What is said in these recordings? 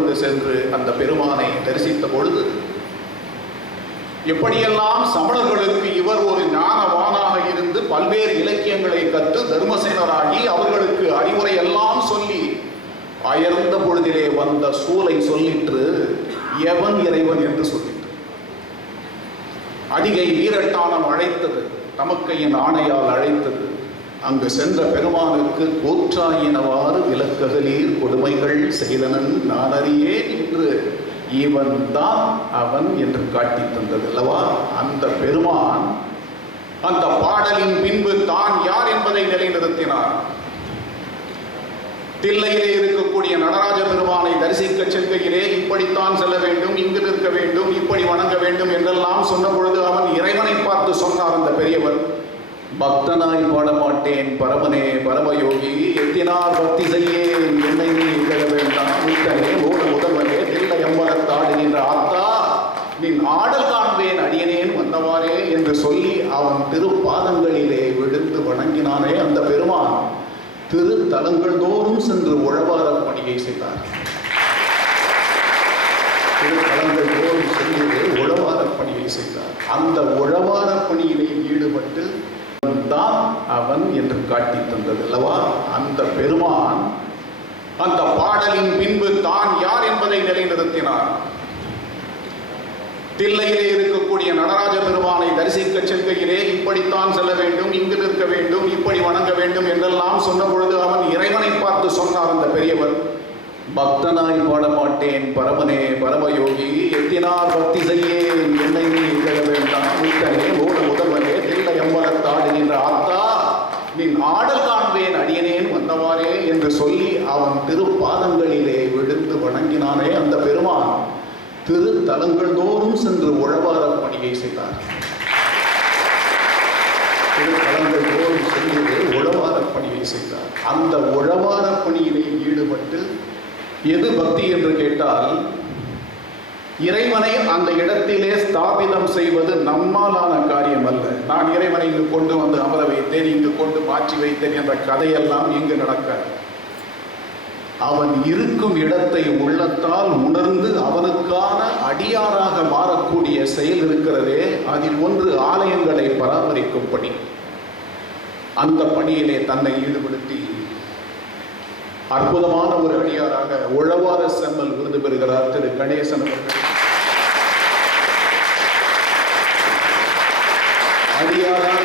தவழ்ந்து சென்று அந்த பெருமானை தரிசித்த பொழுது எப்படியெல்லாம் சமணர்களுக்கு இவர் ஒரு ஞானவானாக இருந்து பல்வேறு இலக்கியங்களை கற்று தர்மசேனராகி அவர்களுக்கு அறிவுரை எல்லாம் சொல்லி அயர்ந்த பொழுதிலே வந்த சூலை சொல்லிற்று எவன் இறைவன் என்று சொல்லிற்று. அதிகை வீரட்டானம் அழைத்தது தமக்கையின் ஆணையால் அழைத்தது. அங்கு சென்ற பெருமானுக்கு கூற்றாயினவாறு விலக்ககலீர் கொடுமைகள் செய்தனன் நான் அறியேன் என்று இவன் தான் அவன் என்று காட்டி தந்தது அல்லவா அந்த பெருமான் அந்த பாடலின் பின்பு தான் யார் என்பதை நிலைநிறுத்தினார். தில்லையிலே இருக்கக்கூடிய நடராஜ பெருமானை தரிசிக்க செல்கையிலே இப்படித்தான் செல்ல வேண்டும் இங்கு நிற்க வேண்டும் இப்படி வணங்க வேண்டும் என்றெல்லாம் சொன்ன பொழுது அவன் இறைவனை பார்த்து சொன்னார் அந்த பெரியவர். பக்தனாய் பாடமாட்டேன். பரமனே பரமயோகி எத்தினார் பக்தி செய்யேன். என்னை நீ இகழ வேண்டாம். முத்தனே ஓட முதல்வனே தில்லை அம்பலத்தாடுகின்ற ஆத்தா நின் ஆடல் காண்பேன் அடியனேன் வந்தவாறே என்று சொல்லி அவன் திருப்பாதங்களிலே விழுந்து வணங்கினானே அந்த பெருமான். திருத்தலங்கள் தோறும் சென்று உழவார பணியை செய்தார். திருத்தலங்கள் தோறும் சென்று உழவார பணியை செய்தார். அந்த உழவார பணியிலே ஈடுபட்டு தான் அவன் என்று காட்டி தந்தது அல்லவா? அந்த பெருமான் அந்த பாடலின் பின்பு தான் யார் என்பதை நிலைநிறுத்தினார். தில்லையிலே இருக்கக்கூடிய நடராஜ பெருமானை தரிசிக்க செல்கையிலே இப்படித்தான் செல்ல வேண்டும் இங்கு நிற்க வேண்டும் இப்படி வணங்க வேண்டும் என்றெல்லாம் சொன்ன பொழுது அவன் இறைவனை பார்த்து சொன்னார் அந்த பெரியவர். பக்தனாய் பாடமாட்டேன் பரமனே பரமயோகி எத்தினார் பக்தி செய்யேன் என்னை நீ இகழ வேண்டாம் முத்தனே ஓட முதல்வனே தில்லை அம்பலத்தாடுகின்ற ஆத்தா நின் ஆடல் காண்பேன் அடியனேன் வந்தவாறே என்று சொல்லி அவன் திருப்பாதங்களிலே விழுந்து வணங்கினானே அந்த பெருமான் தளங்கள் தோறும் சென்று உழவார பணியை செய்தார். தளங்கள் தோறும் சென்று உழவார பணியை செய்தார். அந்த உழவார பணியிலே ஈடுபட்டு எது பக்தி என்று கேட்டால் இறைவனை அந்த இடத்திலே ஸ்தாபிதம் செய்வது நம்மாலான காரியம் அல்ல நான் இறைவனை இங்கு கொண்டு வந்து அமர வைத்தேன் இங்கு கொண்டு மாற்றி வைத்தேன் என்ற கதையெல்லாம் இங்கு நடக்காது. அவன் இருக்கும் இடத்தை உள்ளத்தால் உணர்ந்து அவனுக்கான அடியாராக மாறக்கூடிய செயல் இருக்கிறதே அதில் ஒன்று ஆலயங்களை பராமரிக்கும் பணி அந்த பணியிலே தன்னை ஈடுபடுத்தி அற்புதமான ஒரு அடியாராக உழவார செம்மல் விருது பெறுகிறார் திரு கணேசன் அவர்கள். அடியாராக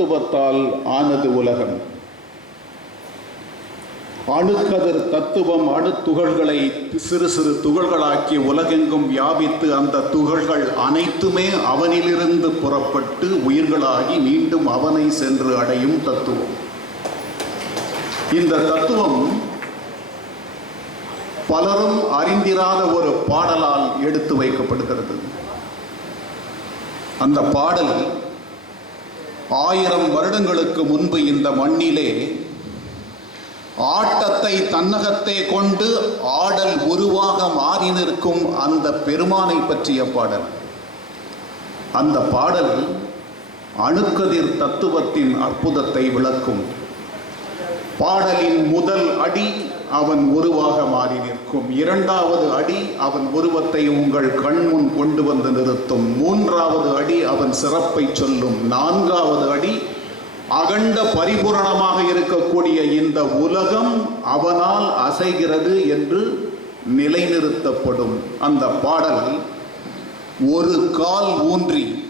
தத்துவத்தால் ஆனது உலகம். அணுக்கதிர் தத்துவம் அணுத்துகள்களை சிறு சிறு துகள்களாக்கி உலகெங்கும் வியாபித்து அந்த துகள்கள் அனைத்துமே அவனிலிருந்து புறப்பட்டு உயிர்களாகி மீண்டும் அவனை சென்று அடையும் தத்துவம். இந்த தத்துவம் பலரும் அறிந்திராத ஒரு பாடலால் எடுத்து வைக்கப்படுகிறது. அந்த பாடல் ஆயிரம் வருடங்களுக்கு முன்பு இந்த மண்ணிலே ஆட்டத்தை தன்னகத்தே கொண்டு ஆடல் உருவாக மாறி நிற்கும் அந்த பெருமானை பற்றிய பாடல். அந்த பாடல் அணுக்கதிர் தத்துவத்தின் அற்புதத்தை விளக்கும். பாடலின் முதல் அடி அவன் உருவாக மாறி நிற்கும். இரண்டாவது அடி அவன் உருவத்தை உங்கள் கண்முன் கொண்டு வந்து நிறுத்தும். மூன்றாவது அடி அவன் சிறப்பை சொல்லும். நான்காவது அடி அகண்ட பரிபூரணமாக இருக்கக்கூடிய இந்த உலகம் அவனால் அசைகிறது என்று நிலைநிறுத்தப்படும். அந்த பாடல் ஒரு கால் ஊன்றி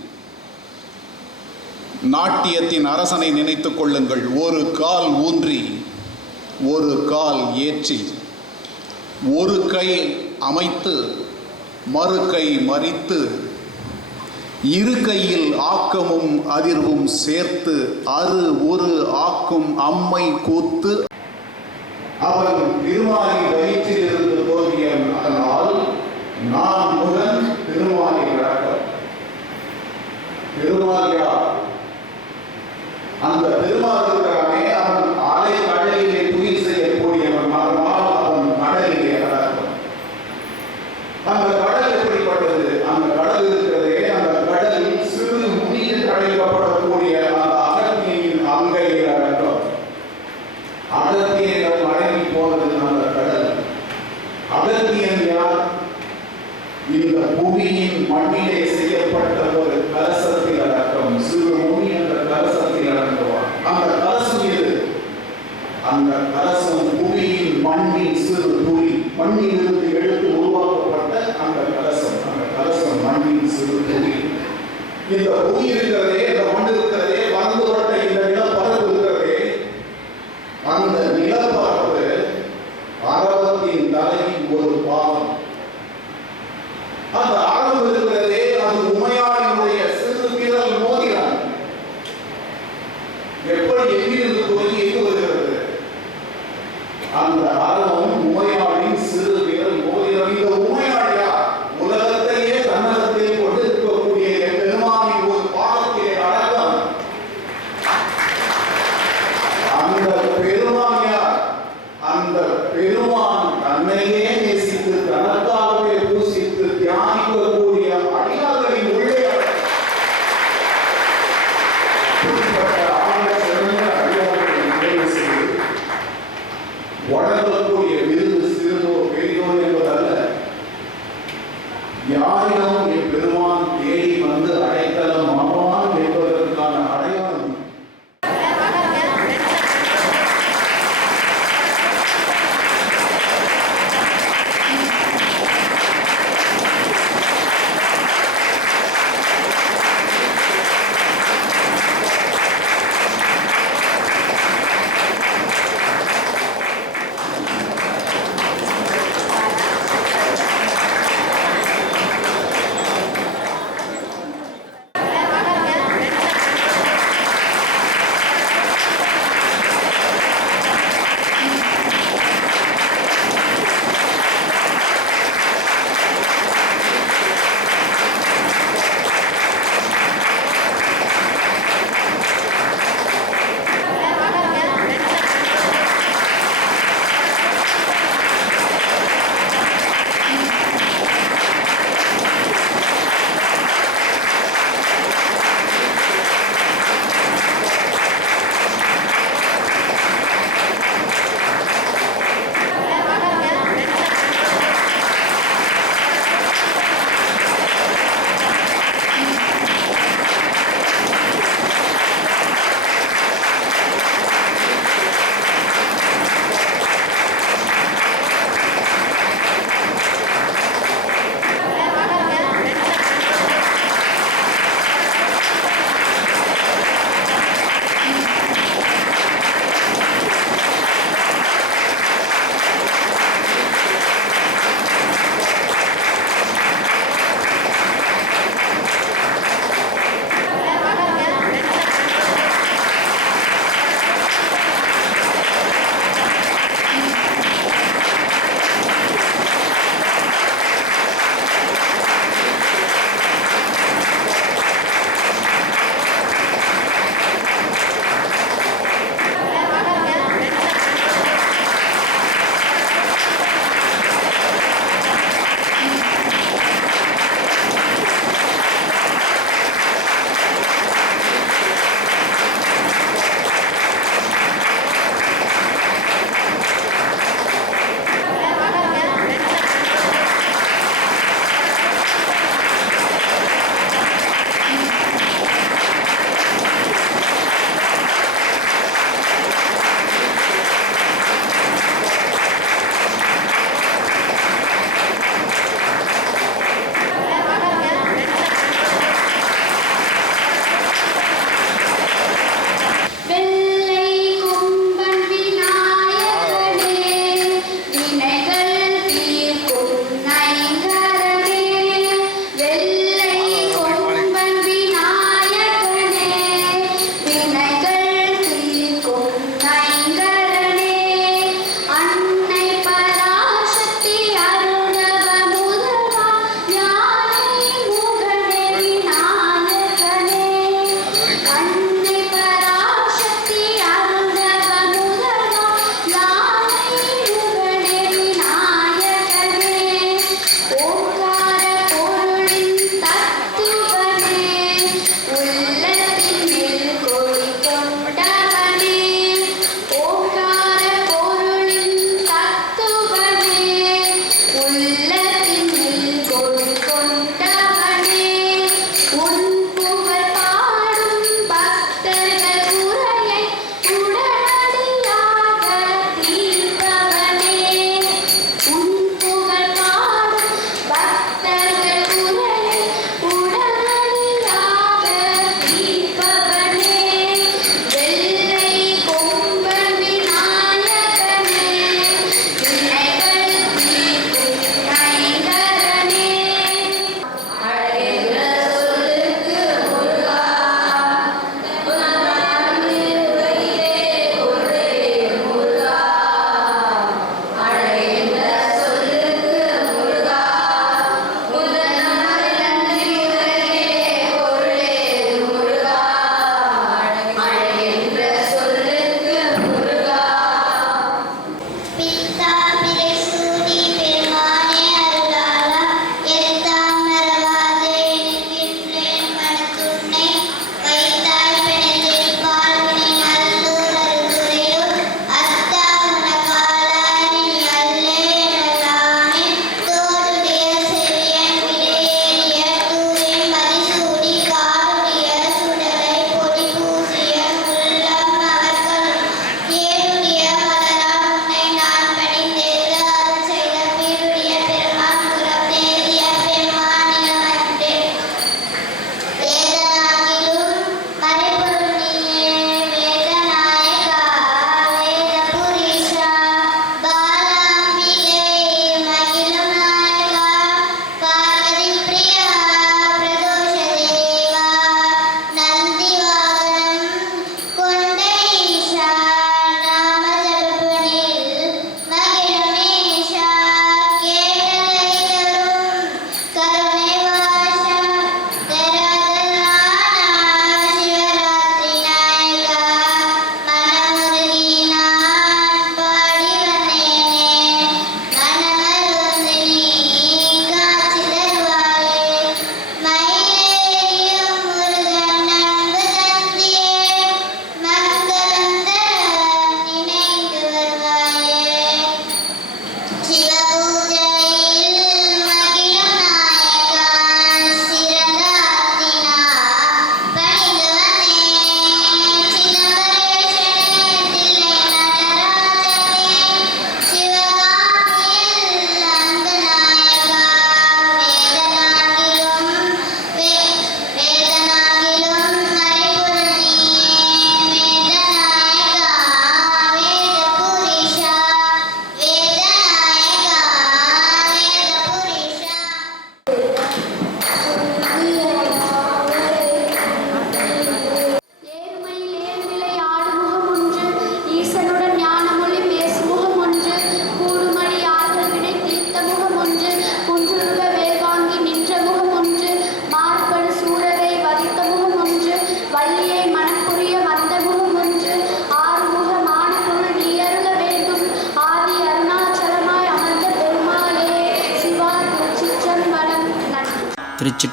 நாட்டியத்தின் அரசனை நினைத்துக் கொள்ளுங்கள். ஒரு கால் ஊன்றி ஒரு கால் ஏற்றி ஒரு கை அமைத்து மறு கை மறித்து இரு கையில் ஆக்கமும் அதிர்வும் சேர்த்து அரு ஒரு ஆக்கும் அம்மை கூத்து. அவன் திருமாலி வயிற்றிலிருந்து தோன்றிய அதனால் நான் முகன் திருமாலி விளக்கம் திருமாலியா அந்த திரு இந்த புவி இருக்கிறதே இந்த மண் இருக்கிறதே பறந்து வரட்ட இந்த நிலப்பரப்பு இருக்கிறதே அந்த நிலப்பரப்பு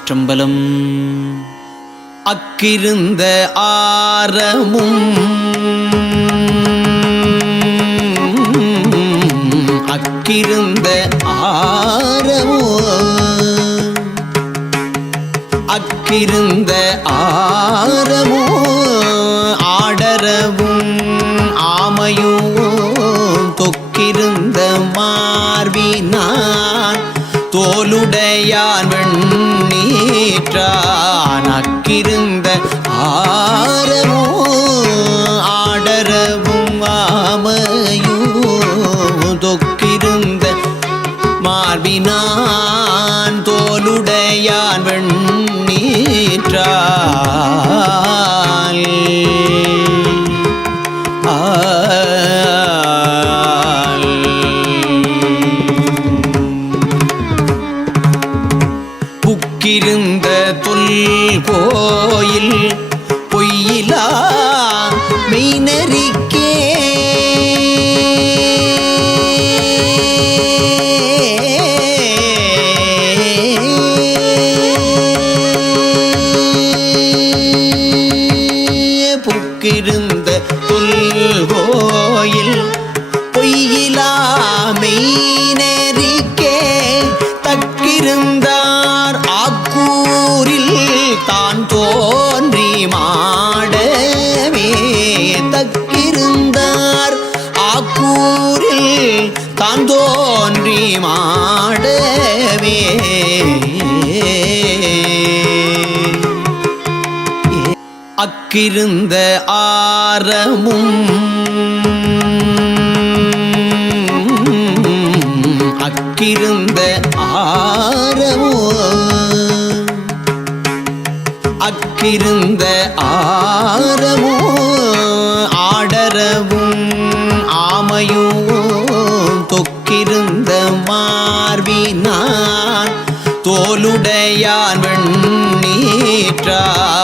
திருச்சிற்றம்பலம் அக்கிருந்த ஆரமும் அக்கிருந்த தோளினான் தோலுடையான் வெண்ணீற்றால் ஆக்கிருந்த ஆரமும் அக்கிருந்த ஆரமோ. அக்கிருந்த ஆரமோ. ஆடரவும் ஆமையோ தொக்கிருந்த மார்பினான் தோலுடையான் வெண்ணீற்றா